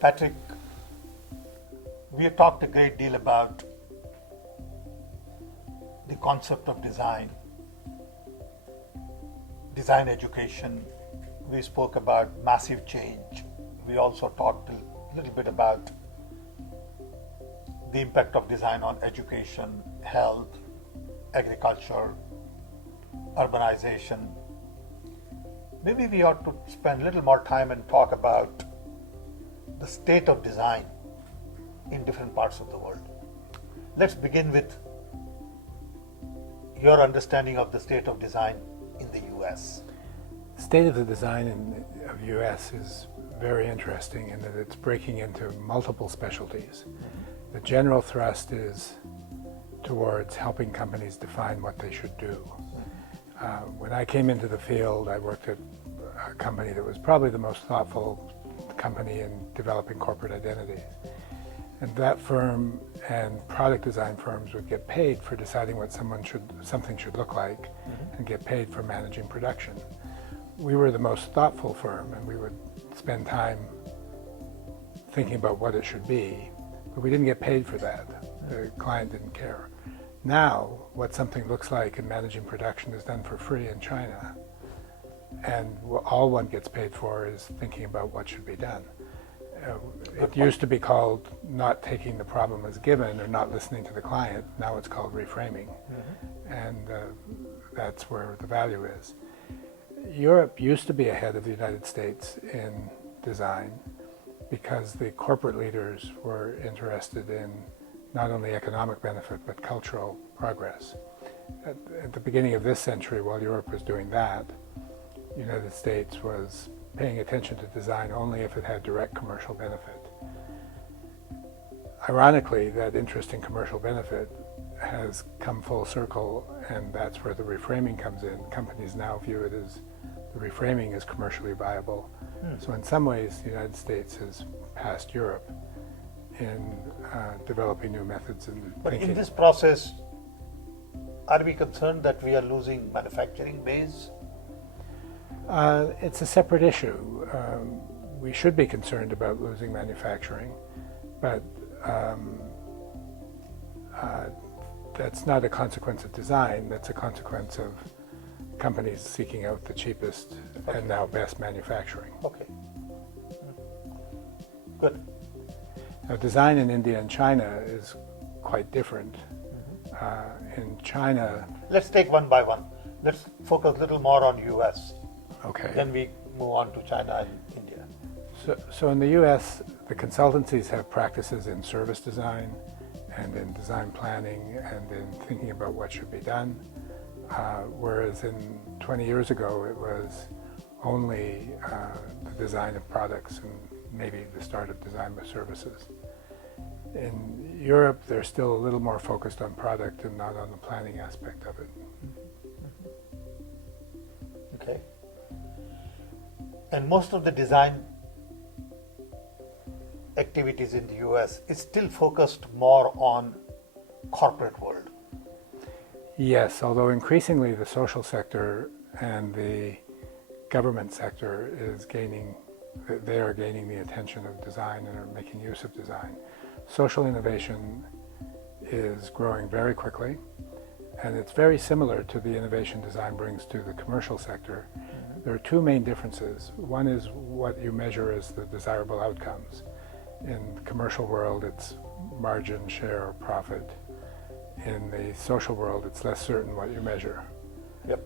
Patrick, we have talked a great deal about the concept of design, design education. We spoke about massive change. We also talked a little bit about the impact of design on education, health, agriculture, urbanization. Maybe we ought to spend a little more time and talk about the state of design in different parts of the world. Let's begin with your understanding of the state of design in the US. State of the design of the U.S. is very interesting in that it's breaking into multiple specialties. Mm-hmm. The general thrust is towards helping companies define what they should do. Mm-hmm. When I came into the field, I worked at a company that was probably the most thoughtful company in developing corporate identity. And that firm and product design firms would get paid for deciding what something should look like, mm-hmm. and get paid for managing production. We were the most thoughtful firm, and we would spend time thinking about what it should be, but we didn't get paid for that. The client didn't care. Now, what something looks like in managing production is done for free in China, and all one gets paid for is thinking about what should be done. It used to be called not taking the problem as given or not listening to the client. Now it's called reframing, mm-hmm. and that's where the value is. Europe used to be ahead of the United States in design because the corporate leaders were interested in not only economic benefit but cultural progress. At the beginning of this century, while Europe was doing that, the United States was paying attention to design only if it had direct commercial benefit. Ironically, that interest in commercial benefit has come full circle, and that's where the reframing comes in. Companies now view it as the reframing is commercially viable. So in some ways, the United States has passed Europe in developing new methods and But thinking. in this process, are we concerned that we are losing manufacturing base? It's a separate issue. We should be concerned about losing manufacturing, but that's not a consequence of design. That's a consequence of companies seeking out the cheapest and now best manufacturing. Okay. Good. Now, design in India and China is quite different. Mm-hmm. In China... Let's take one by one. Let's focus a little more on US. Okay. Then we move on to China and India. So in the US, the consultancies have practices in service design and in design planning and in thinking about what should be done. Whereas 20 years ago, it was only the design of products and maybe the start of design with services. In Europe, they're still a little more focused on product and not on the planning aspect of it. Okay. And most of the design activities in the US is still focused more on corporate world. Yes, although increasingly the social sector and the government sector they are gaining the attention of design and are making use of design. Social innovation is growing very quickly, and it's very similar to the innovation design brings to the commercial sector. Mm-hmm. There are two main differences. One is what you measure as the desirable outcomes. In the commercial world, it's margin, share, or profit. In the social world, it's less certain what you measure. Yep.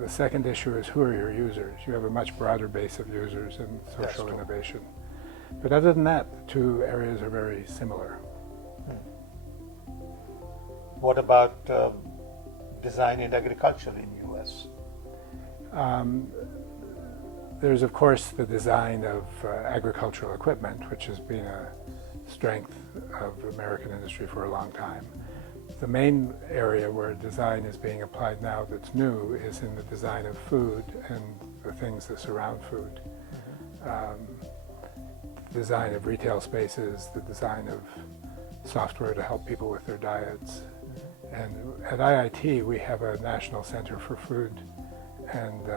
The second issue is who are your users? You have a much broader base of users in social innovation. But other than that, the two areas are very similar. What about design in agriculture in US? There's, of course, the design of agricultural equipment, which has been a strength of American industry for a long time. The main area where design is being applied now that's new is in the design of food and the things that surround food. The design of retail spaces, the design of software to help people with their diets. And at IIT, we have a National Center for Food and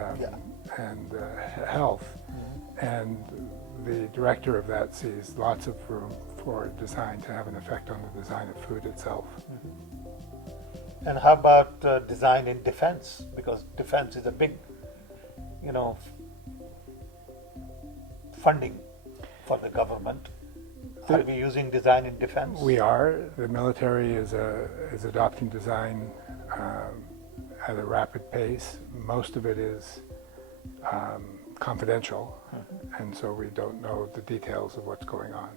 Health. And the director of that sees lots of room for design to have an effect on the design of food itself. And how about design in defense? Because defense is a big, funding for the government. Are we using design in defense? We are. The military is adopting design at a rapid pace. Most of it is confidential, and so we don't know the details of what's going on.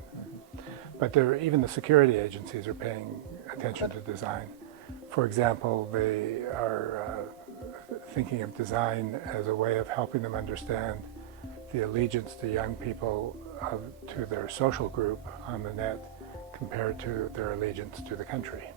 But even the security agencies are paying attention to design. For example, they are thinking of design as a way of helping them understand the allegiance to young people to their social group on the net compared to their allegiance to the country.